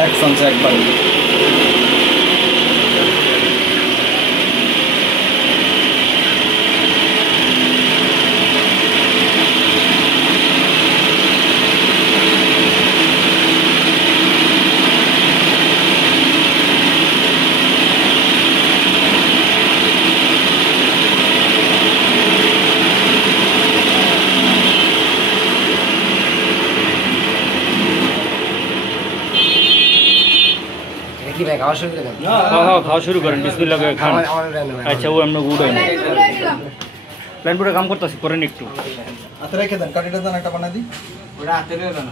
এক চামচ একবার খাওয়া শুরু করেন বিসমিল্লাহ করে খান। আচ্ছা ও আমরা উড়াই না প্ল্যান পুরো কাম করতেছি করেন একটু হাতে রেখে দেন কাটিটা দেন একটা বানাই দিই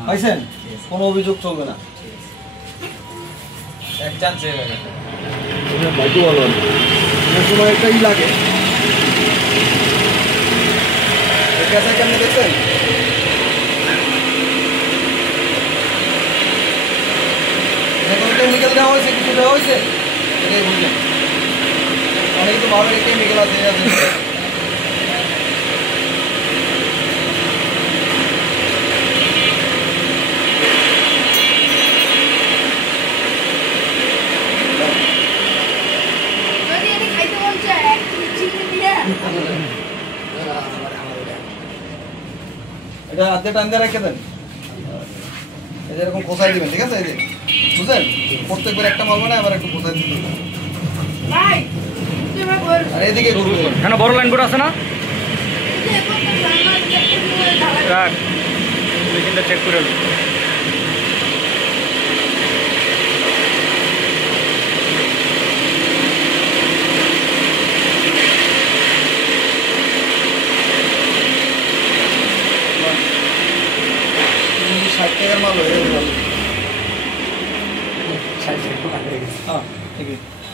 পাইছেন কোনো অভিযোগ চলবে না এক চান্স বাইকও ভালো সময় একটাই লাগে কেমনি দেখছেন কেমিক্যাল দেওয়া হয়েছে কিছু দেওয়া হয়েছে এটাই বুঝলেন অনেক তো ভালো কেমিক্যাল আছে এটা হাতে টান দিয়ে রেখে দেন এরকম কোথায় দিবেন ঠিক আছে এই যে বুঝলেন প্রত্যেকবার একটা মারবো না আবার একটু কোথায় দিতে আর এদিকে কেন বড় লাইন বোর্ড আছে না রাখ মেশিনটা চেক করে মাল হয়ে গেছে হ্যাঁ ঠিক আছে